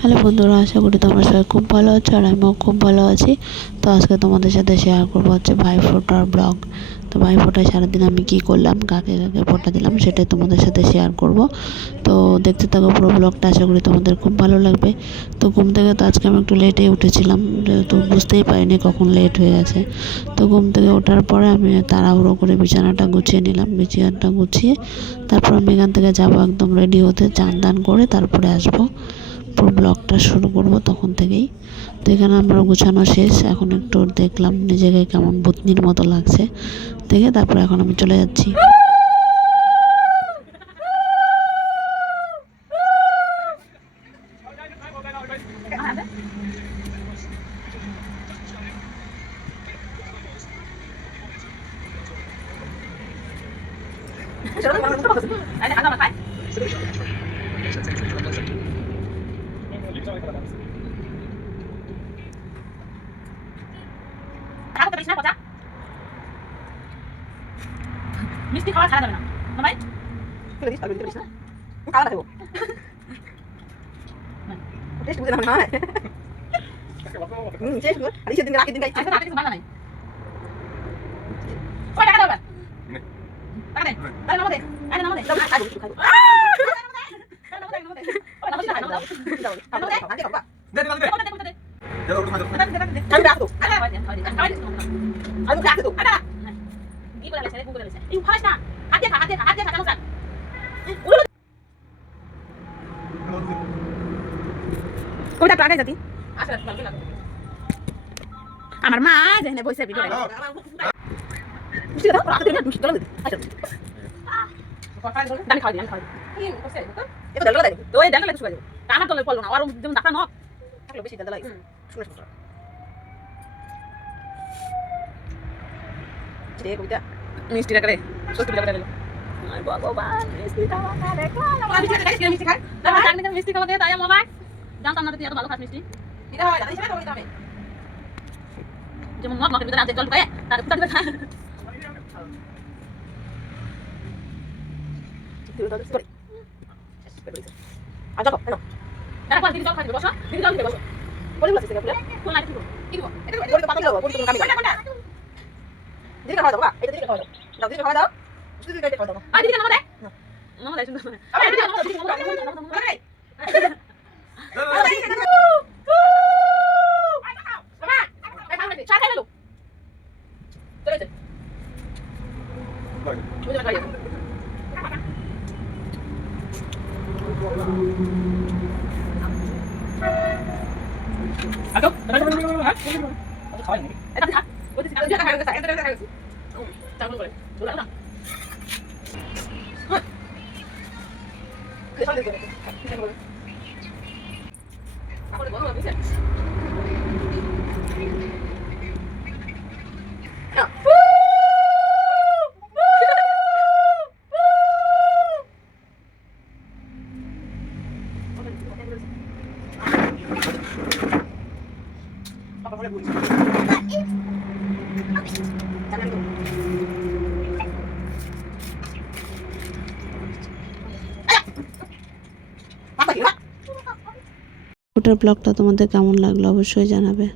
Hello বন্ধুরা, আশা করি তোমরা সবাই খুব ভালো আছো আর আমিও খুব ভালো আছি। তো আজকে তোমাদের সাথে শেয়ার করবো হচ্ছে ভাইফোঁটার ব্লগ। তো ভাইফোঁটায় সারাদিন আমি কি করলাম, কাকে কাকে ফোঁটা দিলাম, সেটাই তোমাদের সাথে শেয়ার করব। তো দেখতে থাকো পুরো ব্লগটা, আশা করি তোমাদের খুব ভালো লাগবে। তো ঘুম থেকে তো আজকে আমি একটু লেটেই উঠেছিলাম, তো বুঝতেই পারিনি কখন লেট হয়ে গেছে। তো ঘুম থেকে ওঠার পরে আমি তাড়াহুড়ো করে বিছানাটা গুছিয়ে নিলাম। বিছানাটা গুছিয়ে তারপর আমি এখান থেকে যাবো একদম রেডি হতে, চান দান করে তারপরে আসবো, পুরো ব্লগটা শুরু করব তখন থেকেই। তো এখানে আমার গুছানো শেষ, এখন একটু দেখলাম নিজেকে কেমন ভূতনির মতো লাগছে দেখে, তারপর এখন আমি চলে যাচ্ছি। মিষ্টি খাওয়া ছাড়া যাবে না ভাই, তুলে দিস, তুলে দিস না কালা দেবো টেস্ট বুঝে না মনে হয়। Taste good. আজকে দিন রাতে দিন গাইছি, আজকে রাতে কিছু বানা নাই। কই টাকা দাও, টাকা দে, আরে নাও দে, আরে নাও দে, দাও খাই খাই খাই। নাও দে, নাও দে, ওই নাও দে, নাও দে, নাও দে, আগে খাও বা দে দে দে দে দে দাও ওটা দে, আমি রাখ দো, আরে আমি রাখ দো, আরে কি করে লাগছে রে, গুগলে লাগছে এই ফাস্ট না, হাতে খা, হাতে খা, হাতে খা, চামচ রাখ। কোটা প্লাগে যাতি আচ্ছা লাগবে না আমার মা যেখানে বসে ভিডিও মিষ্টি দাও, রাতে দিন মিষ্টি দাও আচ্ছা দানি খাওয়া দিন, আমি খাওয়া দিন এই বসে এটা ডাল দাও তো, এই ডাল লাগে শুকাই দাও আমার তলে পড়লো না, আর যেমন ডাক্তার নক থাকলে বেশি ডাল লাগে শুনে শুনে রে কবিতা মিষ্টি রাখরে সত্যি ডাল দিল আই বাবা মিষ্টি খাওয়া রে খাওয়া মিষ্টি খাই দাও, জানি না মিষ্টি খাওয়া দে তাই মামা জানতাম না তুই এত ভালো খাস মিষ্টি। এটা হয় জানিস না, তোকে দামে যেমন নক নকের ভিতরে আছে জল পায় তার ফুটা দিবে খা আচ্ছা তো না তারপর দিদি জল খাই বসো, দিদি জল দিবে বসো বলি বলছিস কেন কোন লাগে কি দিব এটা বলি তো পাতা দাও, বলি তো কামি কোনটা দিদি খাওয়া দাও বা এটা দিদি খাওয়া দাও, দাও দিদি খাওয়া দাও, দিদি খাওয়া দাও আই দিদি নাও দে নাও দে শুন আরে দিদি নাও দে Aduh, খাওয়াই নাকি এটা খা বলতে চিন্তা করে খাওয়া এটা এটা খাওয়া চাল করে দোলা না কে সাথে করে ঠিক আছে আপনি বলো আপনি Apa boleh bunyi? Jangan tuh. ওটার ব্লগটা তোমাদের কেমন লাগলো অবশ্যই জানাবে।